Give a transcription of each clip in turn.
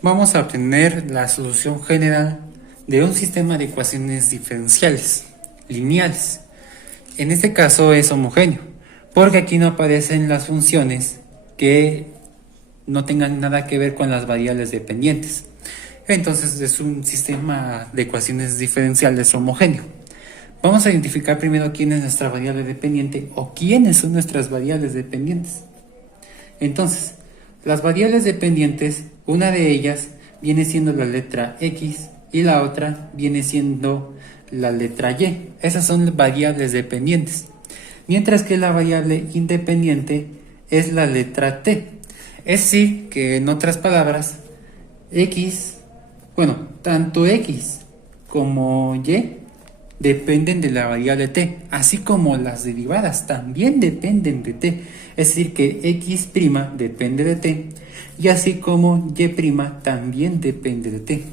Vamos a obtener la solución general de un sistema de ecuaciones diferenciales, lineales. En este caso es homogéneo, porque aquí no aparecen las funciones que no tengan nada que ver con las variables dependientes. Entonces es un sistema de ecuaciones diferenciales homogéneo. Vamos a identificar primero quién es nuestra variable dependiente o quiénes son nuestras variables dependientes. Entonces, las variables dependientes, una de ellas viene siendo la letra X y la otra viene siendo la letra Y. Esas son variables dependientes. Mientras que la variable independiente es la letra T. Es decir, que en otras palabras, tanto X como Y dependen de la variable t, así como las derivadas también dependen de t. Es decir, que x' depende de t y así como y' también depende de t.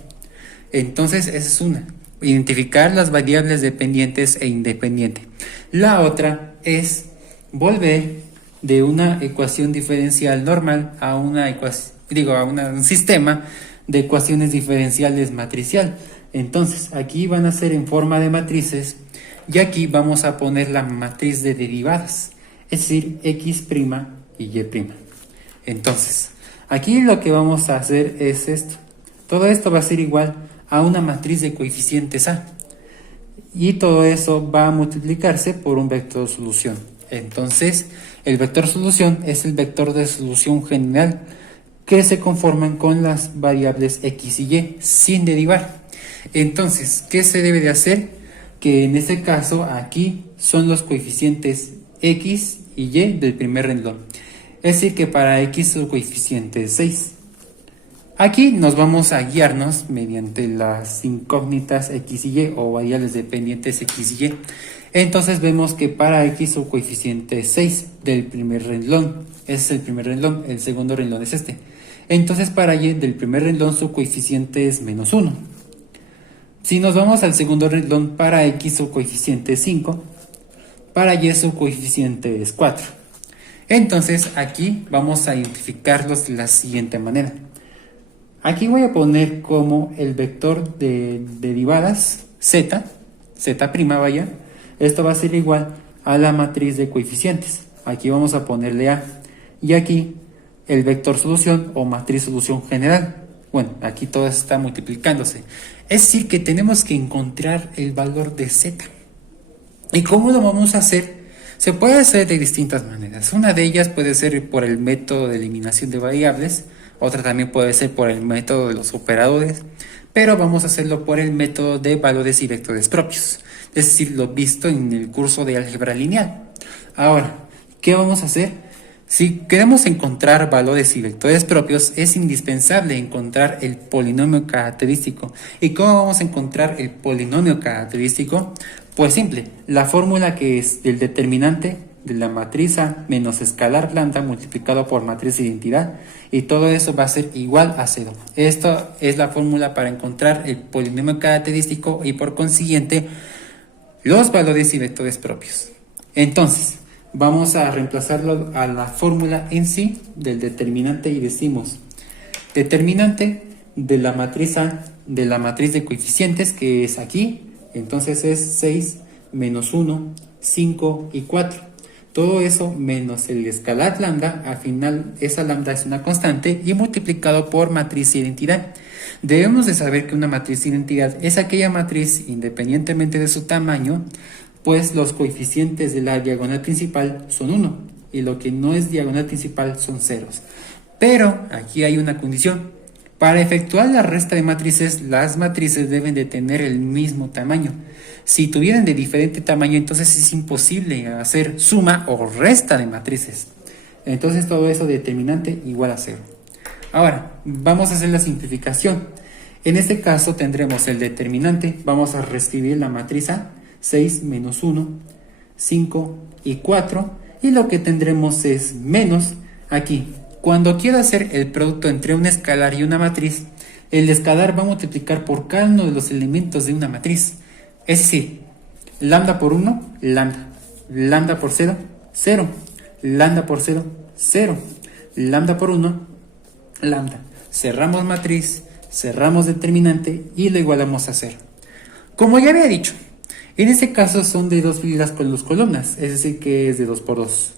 Entonces, esa es una. Identificar las variables dependientes e independientes. La otra es volver de una ecuación diferencial normal a un sistema de ecuaciones diferenciales matricial. Entonces, aquí van a ser en forma de matrices y aquí vamos a poner la matriz de derivadas, es decir, x' y y'. Entonces, aquí lo que vamos a hacer es esto. Todo esto va a ser igual a una matriz de coeficientes A. Y todo eso va a multiplicarse por un vector solución. Entonces, el vector solución es el vector de solución general que se conforman con las variables x y y sin derivar. Entonces, ¿qué se debe de hacer? Que en este caso aquí son los coeficientes x y y del primer renglón. Es decir, que para x su coeficiente es 6. Aquí nos vamos a guiarnos mediante las incógnitas x y y o variables dependientes x y y. Entonces vemos que para x su coeficiente es 6 del primer renglón. Ese es el primer renglón, el segundo renglón es este. Entonces para y del primer renglón su coeficiente es menos 1. Si nos vamos al segundo renglón, para x su coeficiente es 5, para y su coeficiente es 4. Entonces aquí vamos a identificarlos de la siguiente manera. Aquí voy a poner como el vector de derivadas z', vaya, esto va a ser igual a la matriz de coeficientes. Aquí vamos a ponerle A. Y aquí el vector solución o matriz solución general. Bueno, aquí todo está multiplicándose. Es decir, que tenemos que encontrar el valor de z. ¿Y cómo lo vamos a hacer? Se puede hacer de distintas maneras. Una de ellas puede ser por el método de eliminación de variables. Otra también puede ser por el método de los operadores. Pero vamos a hacerlo por el método de valores y vectores propios. Es decir, lo visto en el curso de álgebra lineal. Ahora, ¿qué vamos a hacer? Si queremos encontrar valores y vectores propios, es indispensable encontrar el polinomio característico. ¿Y cómo vamos a encontrar el polinomio característico? Pues simple, la fórmula que es del determinante de la matriz A menos escalar lambda multiplicado por matriz de identidad, y todo eso va a ser igual a 0. Esto es la fórmula para encontrar el polinomio característico y por consiguiente los valores y vectores propios. Entonces, vamos a reemplazarlo a la fórmula en sí del determinante y decimos determinante de la matriz A, de la matriz de coeficientes, que es aquí. Entonces es 6 menos 1, 5 y 4. Todo eso menos el escalar lambda, al final esa lambda es una constante, y multiplicado por matriz de identidad. Debemos de saber que una matriz de identidad es aquella matriz, independientemente de su tamaño, pues los coeficientes de la diagonal principal son 1 y lo que no es diagonal principal son ceros. Pero aquí hay una condición. Para efectuar la resta de matrices, las matrices deben de tener el mismo tamaño. Si tuvieran de diferente tamaño, entonces es imposible hacer suma o resta de matrices. Entonces todo eso determinante igual a 0. Ahora, vamos a hacer la simplificación. En este caso tendremos el determinante, vamos a reescribir la matriz A, 6 menos 1, 5 y 4, y lo que tendremos es menos aquí. Cuando quiero hacer el producto entre un escalar y una matriz, el escalar va a multiplicar por cada uno de los elementos de una matriz. Es decir, lambda por 1, lambda. Lambda por 0, 0. Lambda por 0, 0. Lambda por 1, lambda. cerramos matriz, cerramos determinante y lo igualamos a 0. Como ya había dicho, en este caso son de dos filas con dos columnas, es decir que es de 2 por 2.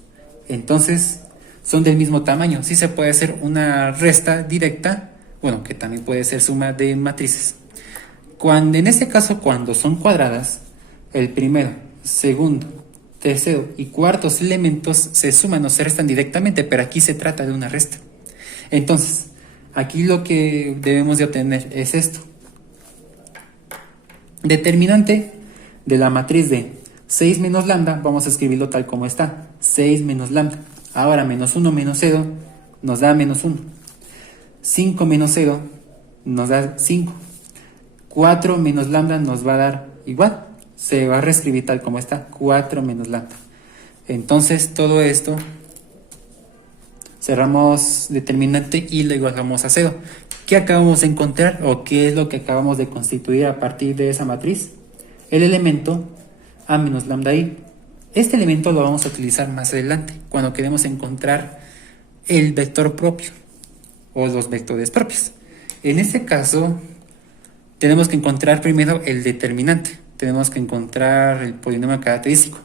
Entonces son del mismo tamaño. Sí se puede hacer una resta directa, bueno, que también puede ser suma de matrices. En este caso, cuando son cuadradas, el primero, segundo, tercero y cuartos elementos se suman o se restan directamente, pero aquí se trata de una resta. Entonces, aquí lo que debemos de obtener es esto. Determinante de la matriz de 6 menos lambda, vamos a escribirlo tal como está, 6 menos lambda. Ahora, menos 1 menos 0 nos da menos 1. 5 menos 0 nos da 5. 4 menos lambda nos va a dar igual. Se va a reescribir tal como está, 4 menos lambda. Entonces, todo esto, cerramos determinante y lo igualamos a 0. ¿Qué acabamos de encontrar o qué es lo que acabamos de constituir a partir de esa matriz? El elemento a menos lambda i. Este elemento lo vamos a utilizar más adelante, cuando queremos encontrar el vector propio o los vectores propios. En este caso, tenemos que encontrar primero el determinante. Tenemos que encontrar el polinomio característico.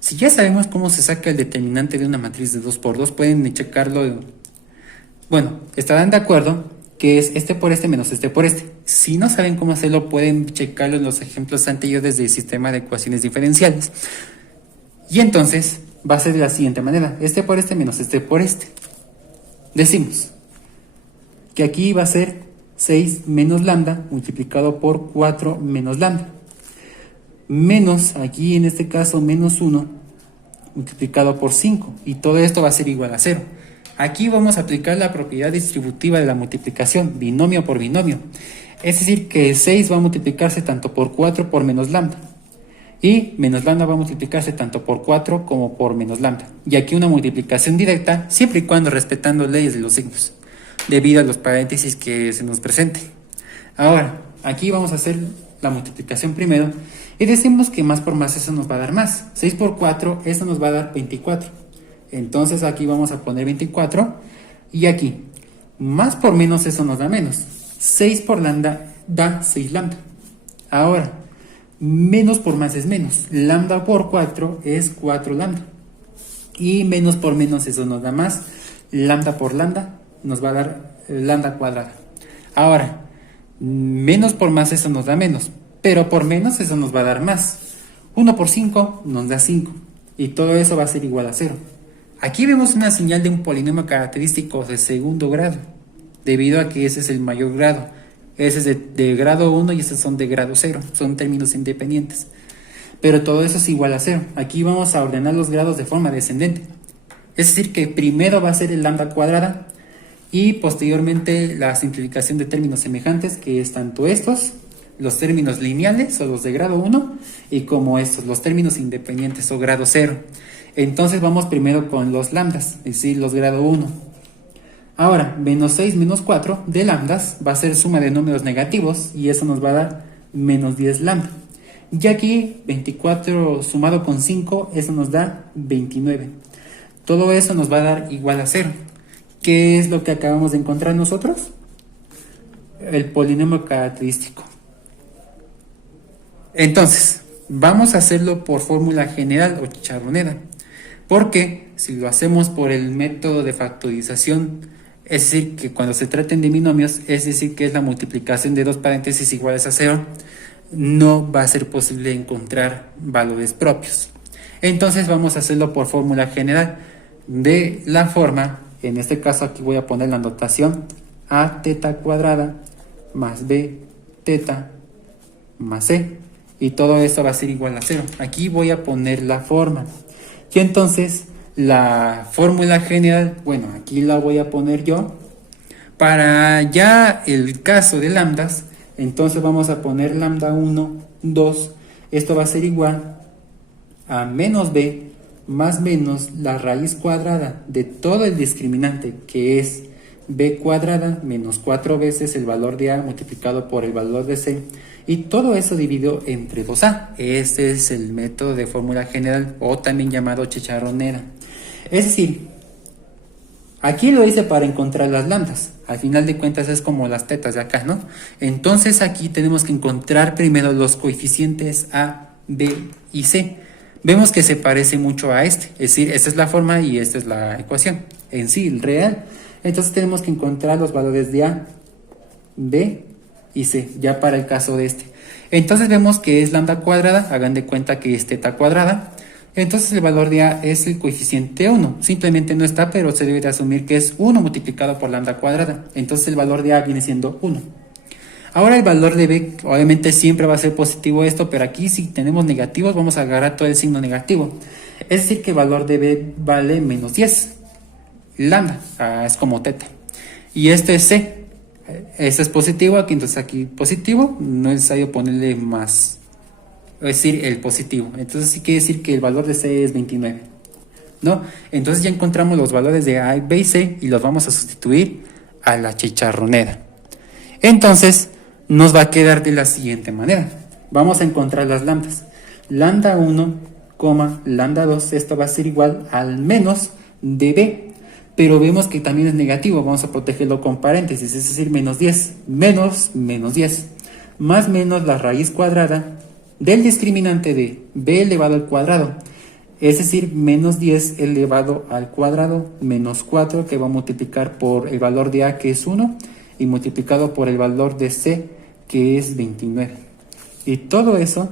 Si ya sabemos cómo se saca el determinante de una matriz de 2 por 2, pueden checarlo. Bueno, estarán de acuerdo que es este por este menos este por este. Si no saben cómo hacerlo, pueden checarlo en los ejemplos anteriores del sistema de ecuaciones diferenciales. Y entonces va a ser de la siguiente manera: este por este menos este por este. Decimos que aquí va a ser 6 menos lambda multiplicado por 4 menos lambda. Menos, aquí en este caso, menos 1 multiplicado por 5. Y todo esto va a ser igual a 0. Aquí vamos a aplicar la propiedad distributiva de la multiplicación, binomio por binomio. Es decir, que 6 va a multiplicarse tanto por 4 por menos lambda. Y menos lambda va a multiplicarse tanto por 4 como por menos lambda. Y aquí una multiplicación directa, siempre y cuando respetando leyes de los signos, debido a los paréntesis que se nos presenten. Ahora, aquí vamos a hacer la multiplicación primero y decimos que más por más eso nos va a dar más. 6 por 4, eso nos va a dar 24. Entonces aquí vamos a poner 24 y aquí más por menos eso nos da menos. 6 por lambda da 6 lambda. Ahora, menos por más es menos. Lambda por 4 es 4 lambda. Y menos por menos eso nos da más. Lambda por lambda nos va a dar lambda cuadrada. Ahora, menos por más eso nos da menos. Pero por menos eso nos va a dar más. 1 por 5 nos da 5. Y todo eso va a ser igual a 0. Aquí vemos una señal de un polinomio característico de segundo grado, debido a que ese es el mayor grado. Ese es de grado 1 y esos son de grado 0. Son términos independientes. Pero todo eso es igual a 0. Aquí vamos a ordenar los grados de forma descendente. Es decir, que primero va a ser el lambda cuadrada y posteriormente la simplificación de términos semejantes, que es tanto estos, los términos lineales o los de grado 1, y como estos, los términos independientes o grado 0. Entonces vamos primero con los lambdas, es decir, los grado 1. Ahora, menos 6 menos 4 de lambdas va a ser suma de números negativos y eso nos va a dar menos 10 lambda. Y aquí 24 sumado con 5, eso nos da 29. Todo eso nos va a dar igual a 0. ¿Qué es lo que acabamos de encontrar nosotros? El polinomio característico. Entonces, vamos a hacerlo por fórmula general o chicharronera. Porque si lo hacemos por el método de factorización, es decir, que cuando se traten de binomios, es decir, que es la multiplicación de dos paréntesis iguales a 0, no va a ser posible encontrar valores propios. Entonces vamos a hacerlo por fórmula general de la forma, en este caso aquí voy a poner la notación a teta cuadrada más b teta más c, y todo esto va a ser igual a 0. Aquí voy a poner la forma. Y entonces la fórmula general, bueno, aquí la voy a poner yo. Para ya el caso de lambdas, entonces vamos a poner lambda 1, 2. Esto va a ser igual a menos b más menos la raíz cuadrada de todo el discriminante, que es b cuadrada menos 4 veces el valor de a multiplicado por el valor de c, y todo eso dividido entre 2a. Este es el método de fórmula general, o también llamado chicharronera. Es decir, aquí lo hice para encontrar las lambdas. Al final de cuentas es como las tetas de acá, ¿no? Entonces aquí tenemos que encontrar primero los coeficientes A, B y C. Vemos que se parece mucho a este, es decir, esta es la forma y esta es la ecuación en sí, el real. Entonces tenemos que encontrar los valores de A, B y C, ya para el caso de este. Entonces vemos que es lambda cuadrada, hagan de cuenta que es teta cuadrada. Entonces el valor de A es el coeficiente 1, simplemente no está, pero se debe de asumir que es 1 multiplicado por lambda cuadrada. Entonces el valor de A viene siendo 1. Ahora el valor de B, obviamente siempre va a ser positivo esto, pero aquí si tenemos negativos vamos a agarrar todo el signo negativo. Es decir que el valor de B vale menos 10. Lambda, es como teta. Y este es C. Este es positivo, aquí entonces aquí positivo, no es necesario ponerle más, es decir, el positivo. Entonces sí quiere decir que el valor de C es 29, ¿no? Entonces ya encontramos los valores de A, B y C y los vamos a sustituir a la chicharronera. Entonces nos va a quedar de la siguiente manera. Vamos a encontrar las lambdas. Lambda 1, lambda 2, esto va a ser igual al menos de B. Pero vemos que también es negativo, vamos a protegerlo con paréntesis, es decir, menos 10, menos 10, más menos la raíz cuadrada del discriminante de b elevado al cuadrado, es decir, menos 10 elevado al cuadrado menos 4 que va a multiplicar por el valor de a que es 1 y multiplicado por el valor de c que es 29. Y todo eso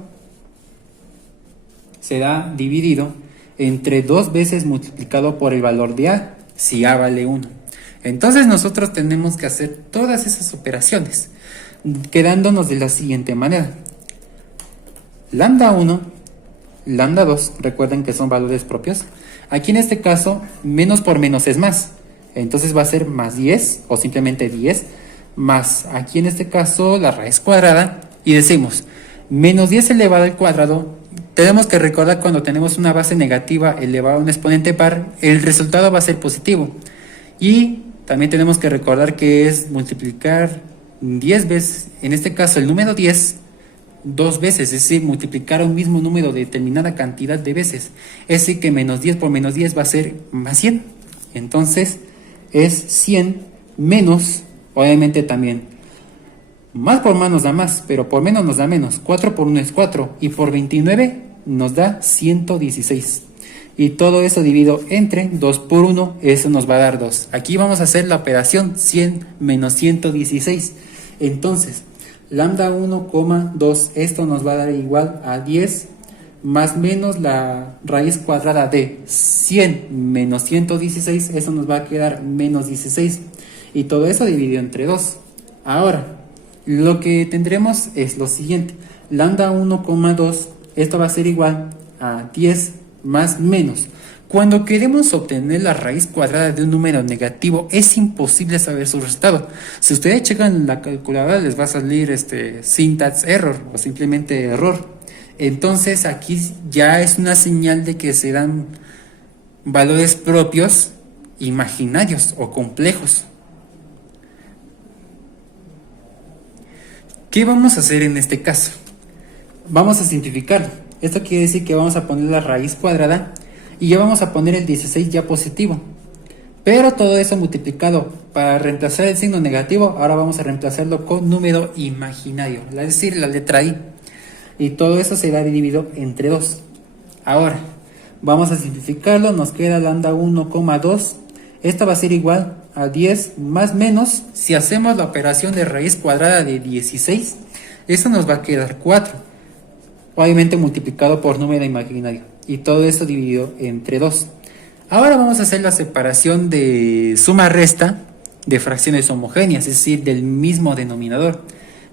será dividido entre 2 veces multiplicado por el valor de a, si a vale 1. Entonces nosotros tenemos que hacer todas esas operaciones, quedándonos de la siguiente manera. Lambda 1, lambda 2, recuerden que son valores propios. Aquí en este caso, menos por menos es más. Entonces va a ser más 10, o simplemente 10, más aquí en este caso la raíz cuadrada, y decimos, menos 10 elevado al cuadrado. Tenemos que recordar cuando tenemos una base negativa elevada a un exponente par, el resultado va a ser positivo. Y también tenemos que recordar que es multiplicar 10 veces, en este caso el número 10, 2 veces, es decir, multiplicar un mismo número de determinada cantidad de veces. Es decir, que menos 10 por menos 10 va a ser más 100. Entonces es 100 menos, obviamente también, más por más nos da más, pero por menos nos da menos. 4 por 1 es 4 y por 29 nos da 116. Y todo eso dividido entre 2 por 1, eso nos va a dar 2. Aquí vamos a hacer la operación 100 menos 116. Entonces, lambda 1, 2, esto nos va a dar igual a 10 más menos la raíz cuadrada de 100 menos 116, eso nos va a quedar menos 16. Y todo eso dividido entre 2. Ahora, lo que tendremos es lo siguiente. Lambda 1, 2, esto va a ser igual a 10 más menos. Cuando queremos obtener la raíz cuadrada de un número negativo, es imposible saber su resultado. Si ustedes checan la calculadora, les va a salir syntax error o simplemente error. Entonces aquí ya es una señal de que se dan valores propios, imaginarios o complejos. ¿Qué vamos a hacer en este caso? Vamos a simplificarlo. Esto quiere decir que vamos a poner la raíz cuadrada y ya vamos a poner el 16 ya positivo. Pero todo eso multiplicado. Para reemplazar el signo negativo, ahora vamos a reemplazarlo con número imaginario, es decir, la letra I. Y todo eso será dividido entre 2. Ahora, vamos a simplificarlo. Nos queda lambda 1, 2. Esto va a ser igual a 10 más menos, si hacemos la operación de raíz cuadrada de 16, eso nos va a quedar 4, obviamente multiplicado por número imaginario, y todo esto dividido entre 2. Ahora vamos a hacer la separación de suma-resta de fracciones homogéneas, es decir, del mismo denominador,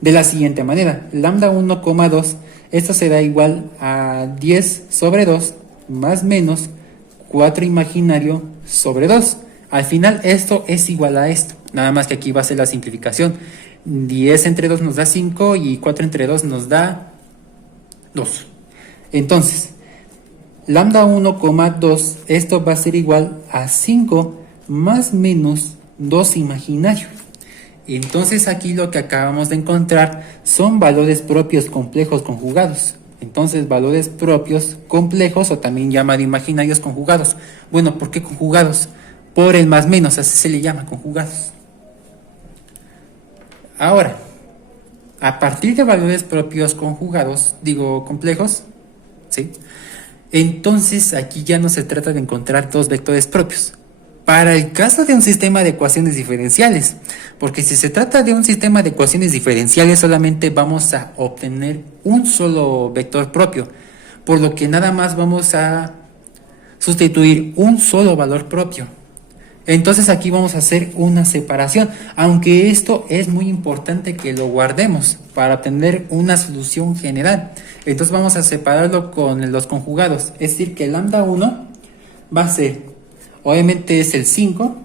de la siguiente manera. Lambda 1, 2, esto será igual a 10 sobre 2 más menos 4 imaginario sobre 2. Al final esto es igual a esto, nada más que aquí va a ser la simplificación. 10 entre 2 nos da 5 y 4 entre 2 nos da 2. Entonces, lambda 1, 2, esto va a ser igual a 5 más menos 2 imaginario. Entonces aquí lo que acabamos de encontrar son valores propios complejos conjugados. Entonces, valores propios complejos o también llamado imaginarios conjugados. Bueno, ¿por qué conjugados? Por el más menos, así se le llama, conjugados. Ahora, a partir de valores propios conjugados, digo complejos, ¿sí? Entonces aquí ya no se trata de encontrar dos vectores propios. Para el caso de un sistema de ecuaciones diferenciales, porque si se trata de un sistema de ecuaciones diferenciales solamente vamos a obtener un solo vector propio, por lo que nada más vamos a sustituir un solo valor propio. Entonces aquí vamos a hacer una separación, aunque esto es muy importante que lo guardemos para obtener una solución general. Entonces vamos a separarlo con los conjugados, es decir que lambda 1 va a ser, obviamente es el 5,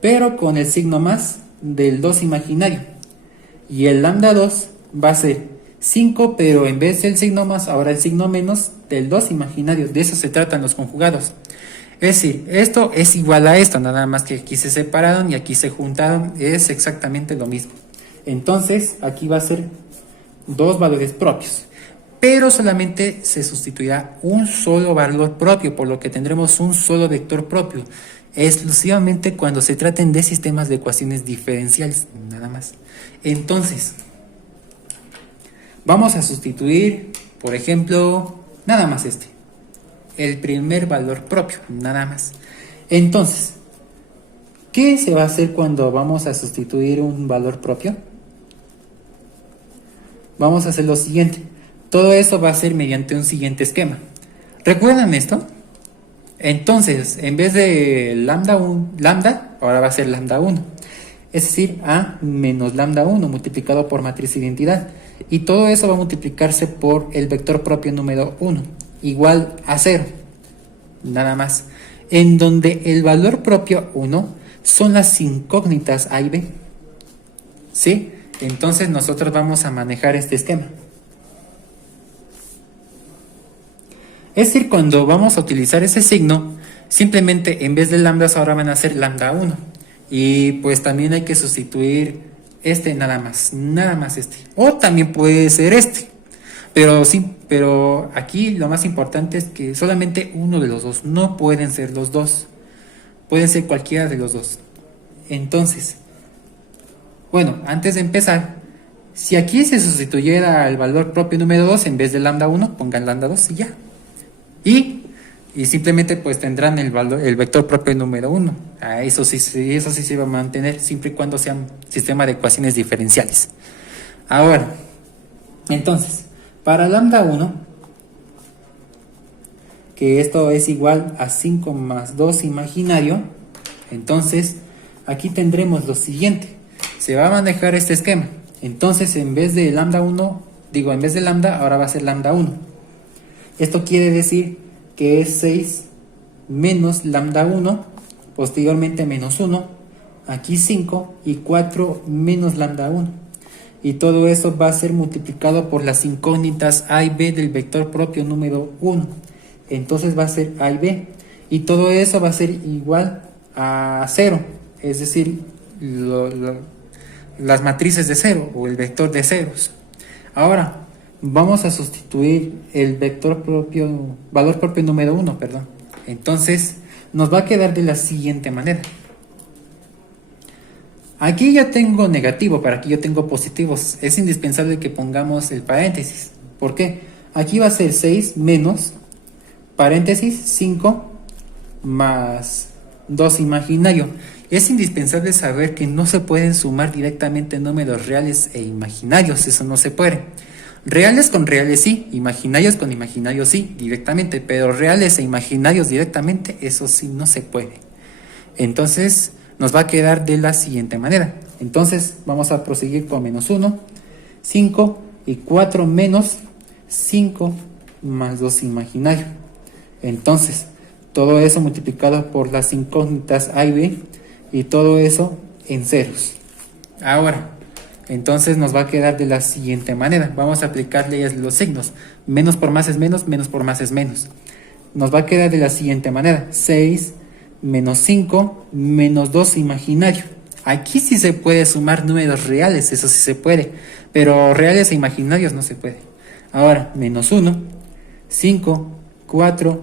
pero con el signo más del 2 imaginario. Y el lambda 2 va a ser 5, pero en vez del signo más, ahora el signo menos del 2 imaginario. De eso se tratan los conjugados. Es decir, esto es igual a esto, nada más que aquí se separaron y aquí se juntaron, es exactamente lo mismo. Entonces, aquí va a ser dos valores propios, pero solamente se sustituirá un solo valor propio, por lo que tendremos un solo vector propio, exclusivamente cuando se traten de sistemas de ecuaciones diferenciales, nada más. Entonces, vamos a sustituir, por ejemplo, nada más el primer valor propio, nada más. Entonces, ¿qué se va a hacer cuando vamos a sustituir un valor propio? Vamos a hacer lo siguiente. Todo eso va a ser mediante un siguiente esquema. ¿Recuerdan esto? Entonces, en vez de lambda, ahora va a ser lambda 1. Es decir, A menos lambda 1 multiplicado por matriz identidad. Y todo eso va a multiplicarse por el vector propio número 1. Igual a 0, nada más, en donde el valor propio 1 son las incógnitas A y B, ¿sí? Entonces nosotros vamos a manejar este esquema. Es decir, cuando vamos a utilizar ese signo, simplemente en vez de lambdas ahora van a ser lambda 1. Y pues también hay que sustituir nada más O también puede ser Pero sí, pero aquí lo más importante es que solamente uno de los dos, no pueden ser los dos, pueden ser cualquiera de los dos. Entonces, bueno, antes de empezar, si aquí se sustituyera el valor propio número 2, en vez de lambda 1, pongan lambda 2 y ya. Y simplemente pues tendrán el vector propio número 1. Eso sí se va a mantener siempre y cuando sea un sistema de ecuaciones diferenciales. Ahora, entonces, para lambda 1, que esto es igual a 5 más 2 imaginario, entonces aquí tendremos lo siguiente. Se va a manejar este esquema. Entonces en vez de lambda 1, en vez de lambda, ahora va a ser lambda 1. Esto quiere decir que es 6 menos lambda 1, posteriormente menos 1, aquí 5 y 4 menos lambda 1. Y todo eso va a ser multiplicado por las incógnitas A y B del vector propio número 1. Entonces va a ser A y B. Y todo eso va a ser igual a 0. Es decir, las matrices de 0 o el vector de ceros. Ahora, vamos a sustituir el valor propio número 1, perdón. Entonces, nos va a quedar de la siguiente manera. Aquí ya tengo negativo, para aquí yo tengo positivos. Es indispensable que pongamos el paréntesis. ¿Por qué? Aquí va a ser 6 menos, paréntesis, 5 más 2 imaginario. Es indispensable saber que no se pueden sumar directamente números reales e imaginarios. Eso no se puede. Reales con reales sí, imaginarios con imaginarios sí, directamente. Pero reales e imaginarios directamente, eso sí no se puede. Entonces nos va a quedar de la siguiente manera. Entonces vamos a proseguir con menos 1, 5 y 4 menos 5 más 2 imaginario. Entonces todo eso multiplicado por las incógnitas A y B y todo eso en ceros. Ahora, entonces nos va a quedar de la siguiente manera. Vamos a aplicarle los signos. Menos por más es menos, menos por más es menos. Nos va a quedar de la siguiente manera. 6 menos 5 menos 2 imaginario. Aquí sí se puede sumar números reales, eso sí se puede, pero reales e imaginarios no se puede. Ahora, menos 1, 5, 4,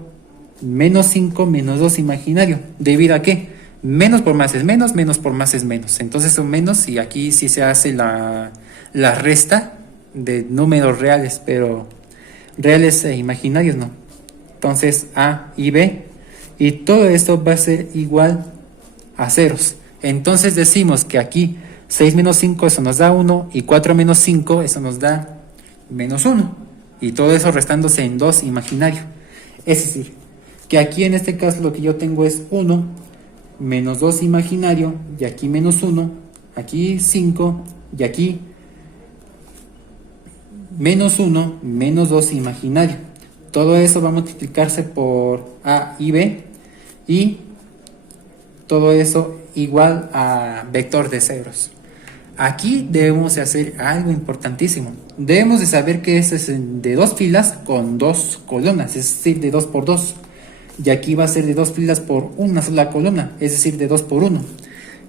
menos 5 menos 2 imaginario. ¿Debido a qué? Menos por más es menos, menos por más es menos. Entonces son menos y aquí sí se hace la resta de números reales, pero reales e imaginarios no. Entonces A y B, y todo esto va a ser igual a ceros. Entonces decimos que aquí 6 menos 5 eso nos da 1 y 4 menos 5 eso nos da menos 1. Y todo eso restándose en 2 imaginario. Es decir, que aquí en este caso lo que yo tengo es 1 menos 2 imaginario y aquí menos 1, aquí 5 y aquí menos 1, menos 2 imaginario. Todo eso va a multiplicarse por A y B y todo eso igual a vector de ceros. Aquí debemos de hacer algo importantísimo. Debemos de saber que este es de 2 filas con 2 columnas, es decir, de 2 por 2. Y aquí va a ser de 2 filas por una sola columna, es decir, de 2 por 1.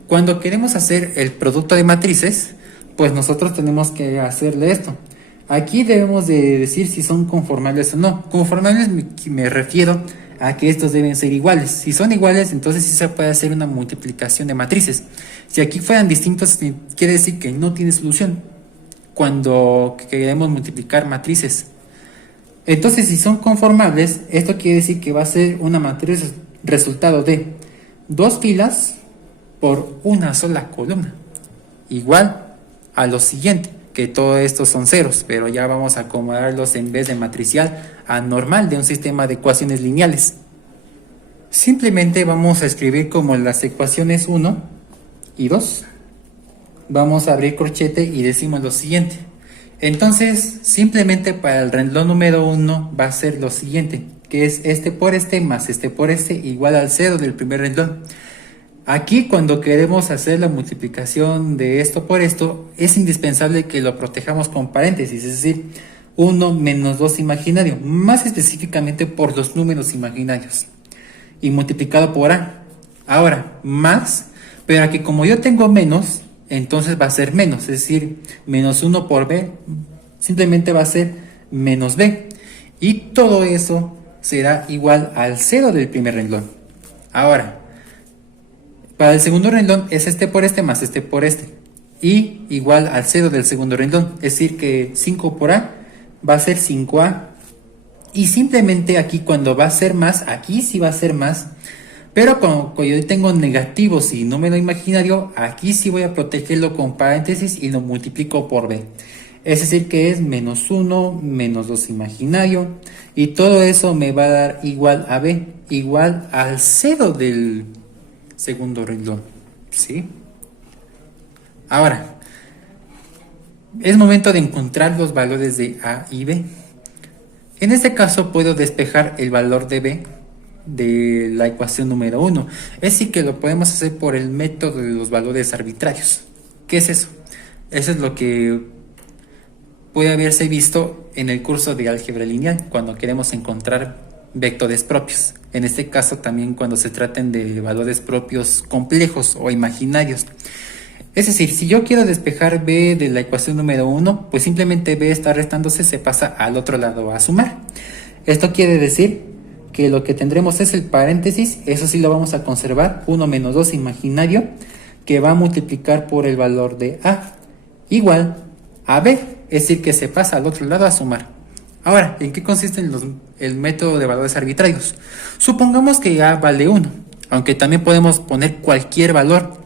Cuando queremos hacer el producto de matrices, pues nosotros tenemos que hacerle esto. Aquí debemos de decir si son conformables o no. Conformables me refiero a que estos deben ser iguales. Si son iguales, entonces sí se puede hacer una multiplicación de matrices. Si aquí fueran distintos, quiere decir que no tiene solución cuando queremos multiplicar matrices. Entonces, si son conformables, esto quiere decir que va a ser una matriz resultado de 2 filas por una sola columna, igual a lo siguiente, que todo esto son ceros, pero ya vamos a acomodarlos en vez de matricial a normal de un sistema de ecuaciones lineales. Simplemente vamos a escribir como las ecuaciones 1 y 2. Vamos a abrir corchete y decimos lo siguiente. Entonces, simplemente para el renglón número 1 va a ser lo siguiente, que es este por este más este por este igual al 0 del primer renglón. Aquí cuando queremos hacer la multiplicación de esto por esto, es indispensable que lo protejamos con paréntesis, es decir, 1 menos 2 imaginario, más específicamente por los números imaginarios, y multiplicado por A. Ahora, más, pero aquí como yo tengo menos, entonces va a ser menos, es decir, menos 1 por B, simplemente va a ser menos B. Y todo eso será igual al 0 del primer renglón. Ahora, para el segundo renglón es este por este más este por este. Y igual al 0 del segundo renglón, es decir que 5 por A va a ser 5A. Y simplemente aquí cuando va a ser más, aquí sí va a ser más. Pero cuando yo tengo negativos y número imaginario, aquí sí voy a protegerlo con paréntesis y lo multiplico por B. Es decir que es menos 1, menos 2 imaginario. Y todo eso me va a dar igual a B, igual al 0 del segundo renglón. ¿Sí? Ahora, es momento de encontrar los valores de A y B. En este caso puedo despejar el valor de B de la ecuación número 1. Es decir que lo podemos hacer por el método de los valores arbitrarios. ¿Qué es eso? Eso es lo que puede haberse visto en el curso de álgebra lineal cuando queremos encontrar vectores propios. En este caso también cuando se traten de valores propios complejos o imaginarios. Es decir, si yo quiero despejar B de la ecuación número 1, pues simplemente B está restándose, se pasa al otro lado a sumar. Esto quiere decir que lo que tendremos es el paréntesis, eso sí lo vamos a conservar, 1 menos 2 imaginario, que va a multiplicar por el valor de A, igual a B, es decir que se pasa al otro lado a sumar. Ahora, ¿en qué consiste el método de valores arbitrarios? Supongamos que A vale 1, aunque también podemos poner cualquier valor,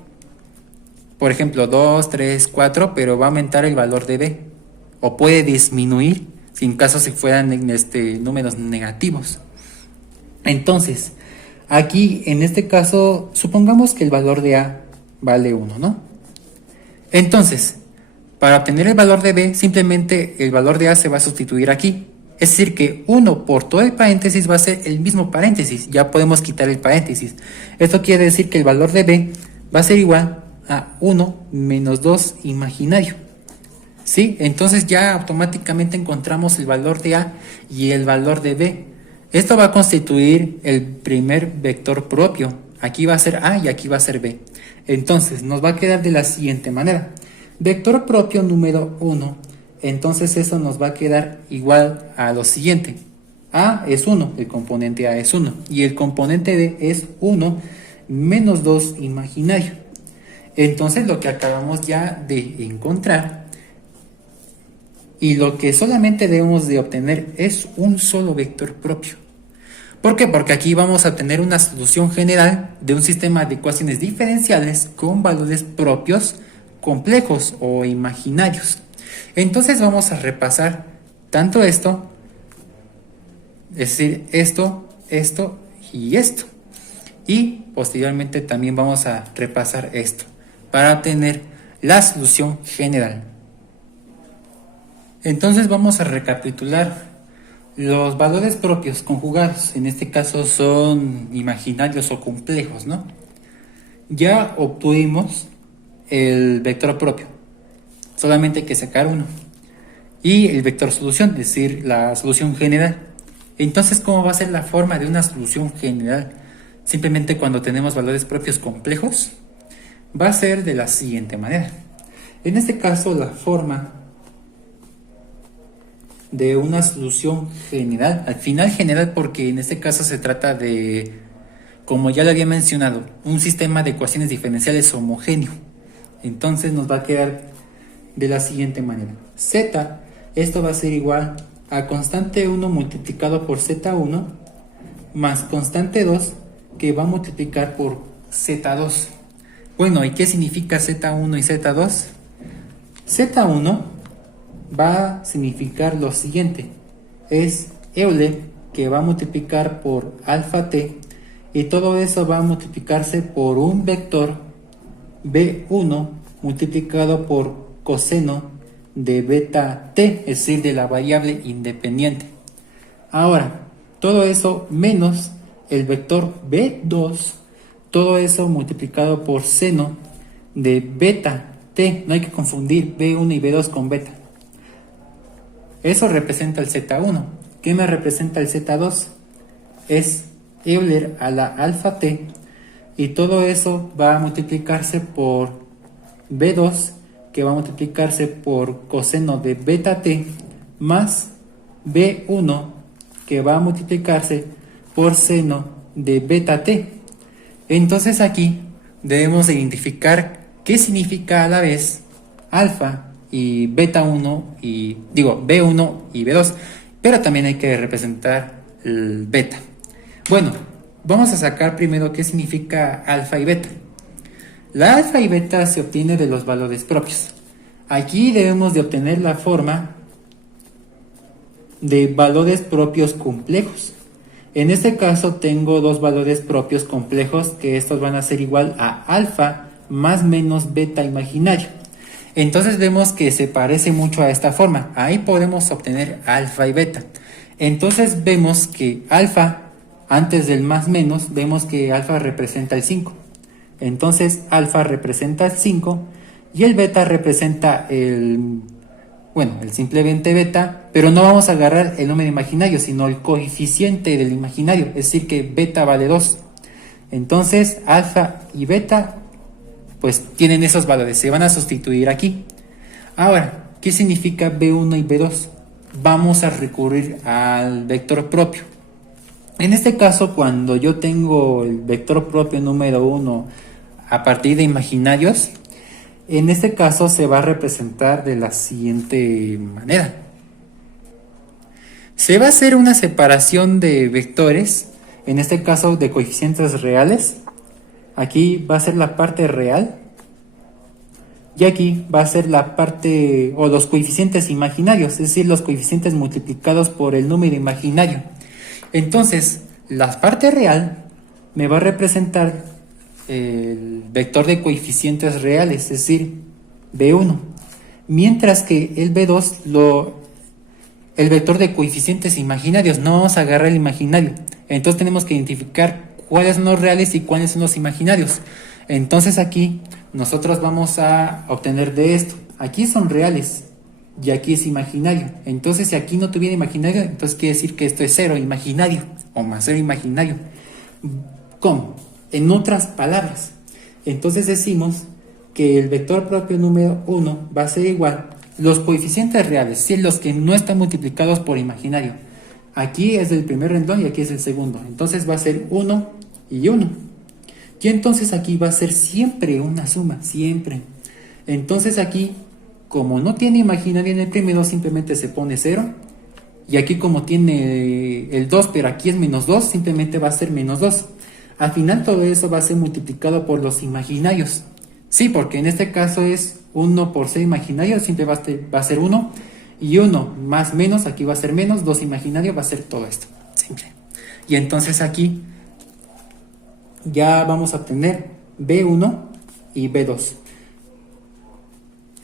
por ejemplo 2, 3, 4, pero va a aumentar el valor de B, o puede disminuir, si en caso si fueran números negativos. Entonces, aquí en este caso, supongamos que el valor de A vale 1, ¿no? Entonces, para obtener el valor de B, simplemente el valor de A se va a sustituir aquí. Es decir que 1 por todo el paréntesis va a ser el mismo paréntesis, ya podemos quitar el paréntesis. Esto quiere decir que el valor de B va a ser igual a 1 menos 2 imaginario. ¿Sí? Entonces ya automáticamente encontramos el valor de A y el valor de B. Esto va a constituir el primer vector propio. Aquí va a ser A y aquí va a ser B. Entonces nos va a quedar de la siguiente manera. Vector propio número 1. Entonces eso nos va a quedar igual a lo siguiente. A es 1, el componente A es 1. Y el componente B es 1 menos 2 imaginario. Entonces lo que acabamos ya de encontrar y lo que solamente debemos de obtener es un solo vector propio. ¿Por qué? Porque aquí vamos a obtener una solución general de un sistema de ecuaciones diferenciales con valores propios complejos o imaginarios. Entonces vamos a repasar tanto esto, es decir, esto y esto. Y posteriormente también vamos a repasar esto para obtener la solución general. Entonces vamos a recapitular los valores propios conjugados. En este caso son imaginarios o complejos, ¿no? Ya obtuvimos el vector propio, solamente hay que sacar uno. Y el vector solución, es decir, la solución general. Entonces, ¿cómo va a ser la forma de una solución general? Simplemente cuando tenemos valores propios complejos, va a ser de la siguiente manera. En este caso, la forma de una solución general, al final general porque en este caso se trata de, como ya lo había mencionado, un sistema de ecuaciones diferenciales homogéneo. Entonces nos va a quedar de la siguiente manera. Z, esto va a ser igual a constante 1 multiplicado por Z1 más constante 2 que va a multiplicar por Z2. Bueno, ¿y qué significa Z1 y Z2? Z1 va a significar lo siguiente. Es Euler que va a multiplicar por alfa t y todo eso va a multiplicarse por un vector B1 multiplicado por coseno de beta t, es decir, de la variable independiente. Ahora, todo eso menos el vector B2, todo eso multiplicado por seno de beta t. No hay que confundir B1 y B2 con beta. Eso representa el Z1. ¿Qué me representa el Z2? Es Euler a la alfa t y todo eso va a multiplicarse por B2 que va a multiplicarse por coseno de beta t más B1 que va a multiplicarse por seno de beta t. Entonces aquí debemos identificar qué significa a la vez alfa y beta 1 y B1 y B2, pero también hay que representar el beta. Bueno, vamos a sacar primero qué significa alfa y beta. La alfa y beta se obtiene de los valores propios. Aquí debemos de obtener la forma de valores propios complejos. En este caso tengo dos valores propios complejos que estos van a ser igual a alfa más menos beta imaginario. Entonces vemos que se parece mucho a esta forma. Ahí podemos obtener alfa y beta. Entonces vemos que alfa, antes del más menos, vemos que alfa representa el 5. Entonces alfa representa el 5 y el beta representa el simplemente beta, pero no vamos a agarrar el número imaginario, sino el coeficiente del imaginario, es decir que beta vale 2. Entonces alfa y beta pues tienen esos valores, se van a sustituir aquí. Ahora, ¿qué significa B1 y B2? Vamos a recurrir al vector propio. En este caso, cuando yo tengo el vector propio número 1 a partir de imaginarios, en este caso se va a representar de la siguiente manera. Se va a hacer una separación de vectores, en este caso de coeficientes reales. Aquí va a ser la parte real y aquí va a ser la parte o los coeficientes imaginarios, es decir, los coeficientes multiplicados por el número imaginario. Entonces, la parte real me va a representar el vector de coeficientes reales, es decir, B1, mientras que el B2, el vector de coeficientes imaginarios, no vamos a agarrar el imaginario. Entonces tenemos que identificar cuáles son los reales y cuáles son los imaginarios. Entonces aquí nosotros vamos a obtener de esto. Aquí son reales y aquí es imaginario. Entonces si aquí no tuviera imaginario, entonces quiere decir que esto es 0 imaginario o más 0 imaginario. ¿Cómo? En otras palabras, entonces decimos que el vector propio número 1 va a ser igual los coeficientes reales, si los que no están multiplicados por imaginario. Aquí es el primer renglón y aquí es el segundo. Entonces va a ser 1 y 1. Y entonces aquí va a ser siempre una suma, siempre. Entonces aquí, como no tiene imaginario en el primero, simplemente se pone 0. Y aquí como tiene el 2, pero aquí es menos 2, simplemente va a ser menos 2. Al final todo eso va a ser multiplicado por los imaginarios. Sí, porque en este caso es 1 por c imaginario, siempre va a ser 1. Y 1 más menos, aquí va a ser menos, 2 imaginario, va a ser todo esto. Simple. Y entonces aquí ya vamos a obtener B1 y B2.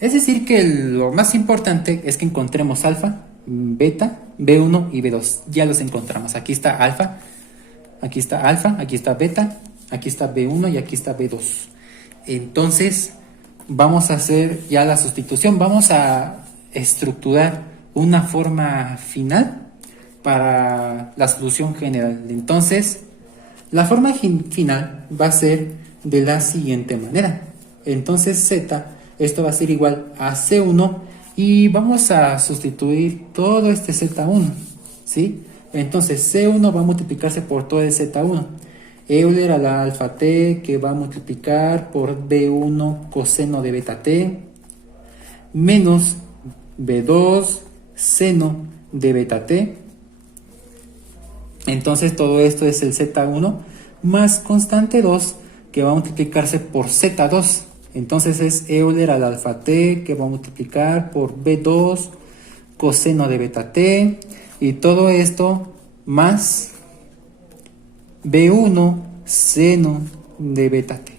Es decir que lo más importante es que encontremos alfa, beta, B1 y B2. Ya los encontramos. Aquí está alfa, aquí está beta, aquí está B1 y aquí está B2. Entonces vamos a hacer ya la sustitución. Vamos a estructurar una forma final para la solución general. Entonces, la forma final va a ser de la siguiente manera. Entonces z, esto va a ser igual a C1 y vamos a sustituir todo este Z1, ¿sí? Entonces C1 va a multiplicarse por todo el Z1. Euler a la alfa t que va a multiplicar por B1 coseno de beta t menos B2 seno de beta t. Entonces todo esto es el Z1 más constante 2 que va a multiplicarse por Z2. Entonces es Euler al alfa t que va a multiplicar por B2 coseno de beta t. Y todo esto más B1 seno de beta t.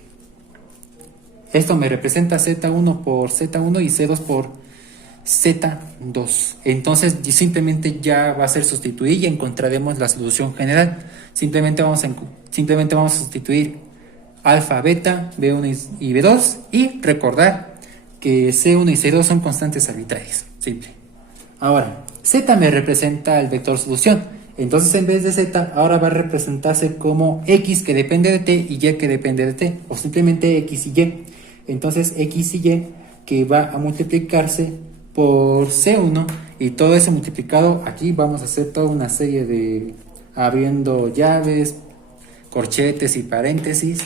Esto me representa Z1 por Z1 y C2 por Z2. Entonces simplemente ya va a ser sustituir y encontraremos la solución general. Simplemente vamos a sustituir alfa, beta, B1 y B2 y recordar que C1 y C2 son constantes arbitrarias. Simple. Ahora, Z me representa el vector solución. Entonces en vez de Z ahora va a representarse como X que depende de T y Y que depende de T, o simplemente X y Y. Entonces X y Y que va a multiplicarse por C1 y todo eso multiplicado. Aquí vamos a hacer toda una serie de abriendo llaves, corchetes y paréntesis.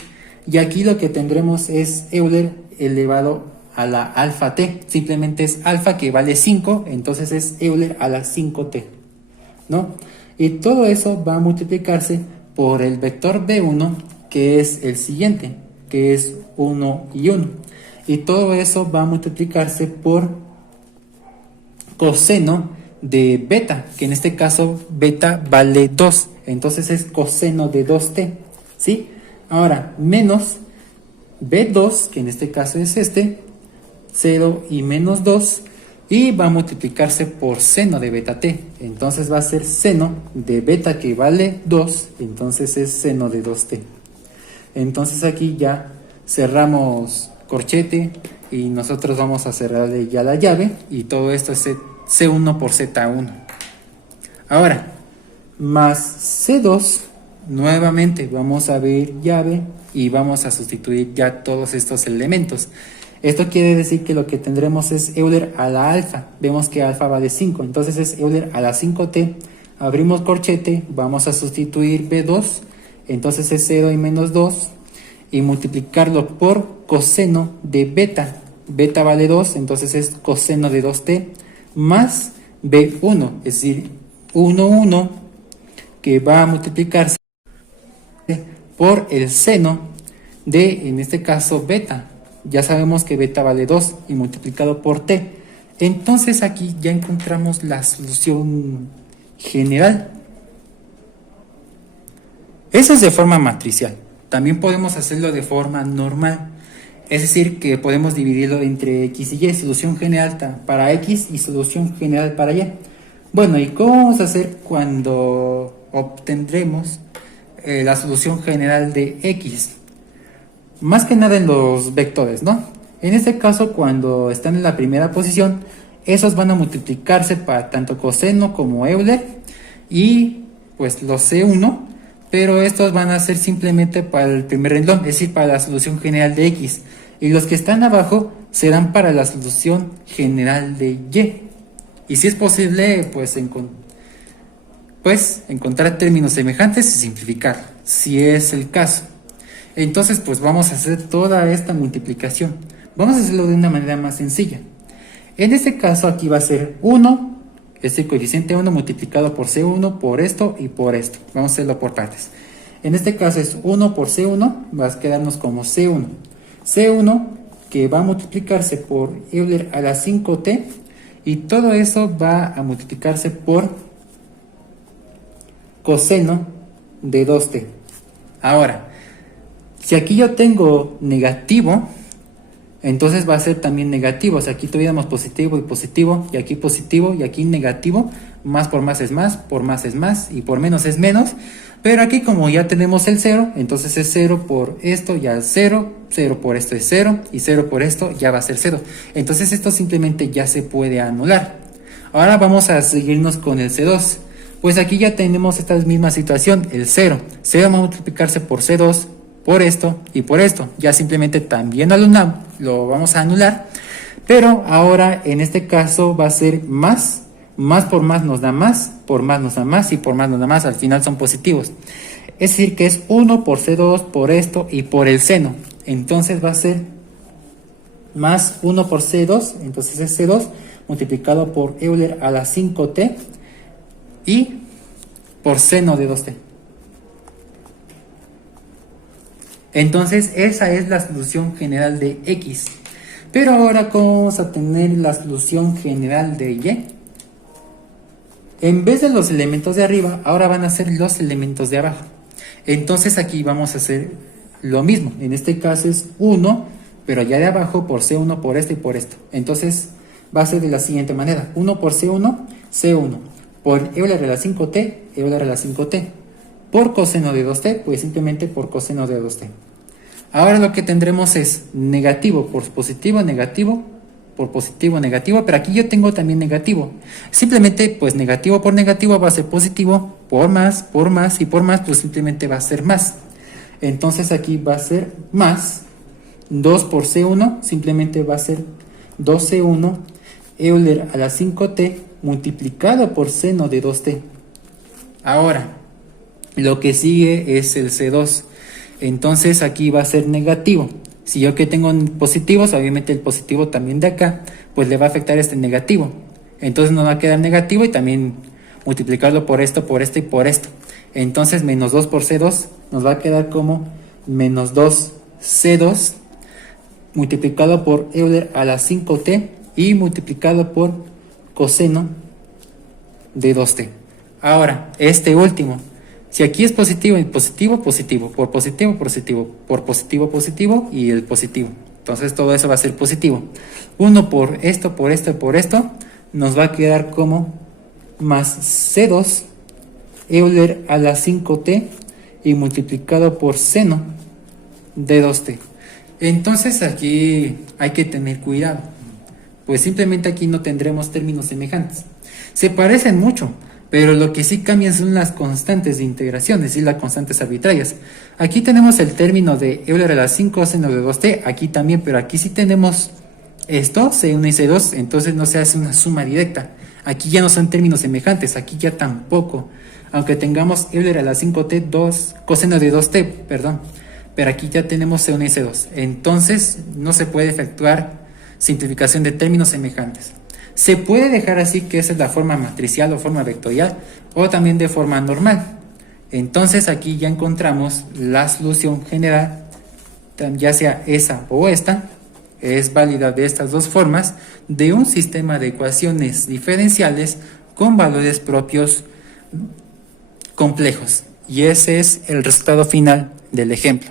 Y aquí lo que tendremos es Euler elevado a la alfa t. Simplemente es alfa que vale 5, entonces es Euler a la 5t, ¿no? Y todo eso va a multiplicarse por el vector B1, que es el siguiente, que es 1 y 1. Y todo eso va a multiplicarse por coseno de beta, que en este caso beta vale 2, entonces es coseno de 2t, ¿sí? Ahora, menos B2, que en este caso es 0 y menos 2, y va a multiplicarse por seno de beta t, entonces va a ser seno de beta que vale 2, entonces es seno de 2t. Entonces aquí ya cerramos corchete y nosotros vamos a cerrarle ya la llave y todo esto es C1 por Z1. Ahora, más C2, nuevamente vamos a ver llave y vamos a sustituir ya todos estos elementos. Esto quiere decir que lo que tendremos es Euler a la alfa. Vemos que alfa vale 5, entonces es Euler a la 5t. Abrimos corchete, vamos a sustituir B2, entonces es 0 y menos 2, y multiplicarlo por coseno de beta. Beta vale 2, entonces es coseno de 2t, más B1, es decir, 1, 1, que va a multiplicarse por el seno de, en este caso, beta. Ya sabemos que beta vale 2 y multiplicado por t. Entonces aquí ya encontramos la solución general. Eso es de forma matricial. También podemos hacerlo de forma normal. Es decir, que podemos dividirlo entre x y y, solución general para x y solución general para y. Bueno, ¿y cómo vamos a hacer cuando obtendremos la solución general de x? Más que nada en los vectores, ¿no? En este caso, cuando están en la primera posición, esos van a multiplicarse para tanto coseno como Euler y pues los C1, pero estos van a ser simplemente para el primer renglón, es decir, para la solución general de x. Y los que están abajo serán para la solución general de y. Y si es posible, pues encontrar términos semejantes y simplificar, si es el caso. Entonces pues vamos a hacer toda esta multiplicación. Vamos a hacerlo de una manera más sencilla. En este caso aquí va a ser 1, este coeficiente 1 multiplicado por C1 por esto y por esto. Vamos a hacerlo por partes. En este caso es 1 por C1, va a quedarnos como C1. C1 que va a multiplicarse por Euler a la 5t y todo eso va a multiplicarse por coseno de 2t. Ahora, si aquí yo tengo negativo, entonces va a ser también negativo. O sea, aquí tuviéramos positivo y positivo, y aquí negativo. Más por más es más, por más es más, y por menos es menos. Pero aquí como ya tenemos el 0, entonces es 0 por esto, ya es 0, 0 por esto es 0, y 0 por esto ya va a ser 0. Entonces esto simplemente ya se puede anular. Ahora vamos a seguirnos con el C2. Pues aquí ya tenemos esta misma situación, el 0. 0 va a multiplicarse por C2, por esto y por esto. Ya simplemente también lo vamos a anular. Pero ahora en este caso va a ser más. Más por más nos da más, por más nos da más y por más nos da más. Al final son positivos. Es decir que es 1 por C2, por esto y por el seno. Entonces va a ser más 1 por C2. Entonces es C2 multiplicado por Euler a la 5t y por seno de 2t. Entonces esa es la solución general de X. Pero ahora, ¿cómo vamos a tener la solución general de Y? En vez de los elementos de arriba, ahora van a ser los elementos de abajo. Entonces aquí vamos a hacer lo mismo. En este caso es 1, pero ya de abajo por C1 por esto y por esto. Entonces va a ser de la siguiente manera. 1 por C1, C1. Por Euler a la 5t, Euler a la 5t. Por coseno de 2t, pues simplemente por coseno de 2t. Ahora lo que tendremos es negativo por positivo, negativo, por positivo, negativo, pero aquí yo tengo también negativo. Simplemente, pues negativo por negativo va a ser positivo, por más y por más, pues simplemente va a ser más. Entonces aquí va a ser más 2 por C1, simplemente va a ser 2C1 Euler a la 5t multiplicado por seno de 2t. Ahora, lo que sigue es el C2. Entonces aquí va a ser negativo. Si yo que tengo positivos, obviamente el positivo también de acá, pues le va a afectar este negativo. Entonces nos va a quedar negativo y también multiplicarlo por esto y por esto. Entonces menos 2 por C2 nos va a quedar como menos 2C2 multiplicado por Euler a la 5t y multiplicado por coseno de 2t. Ahora, este último. Si aquí es positivo, positivo, positivo, por positivo, positivo, por positivo, positivo y el positivo. Entonces todo eso va a ser positivo. 1 por esto, por esto y por esto nos va a quedar como más C2 Euler a la 5t y multiplicado por seno de 2t. Entonces aquí hay que tener cuidado, pues simplemente aquí no tendremos términos semejantes. Se parecen mucho, pero lo que sí cambian son las constantes de integración, es decir, las constantes arbitrarias. Aquí tenemos el término de Euler a la 5 seno de 2t, aquí también, pero aquí sí tenemos esto, C1 y C2, entonces no se hace una suma directa. Aquí ya no son términos semejantes, aquí ya tampoco. Aunque tengamos Euler a la 5t, 2 coseno de 2t, perdón. Pero aquí ya tenemos C1 y C2. Entonces no se puede efectuar simplificación de términos semejantes. Se puede dejar así, que esa es la forma matricial o forma vectorial, o también de forma normal. Entonces aquí ya encontramos la solución general, ya sea esa o esta, es válida de estas dos formas, de un sistema de ecuaciones diferenciales con valores propios complejos. Y ese es el resultado final del ejemplo.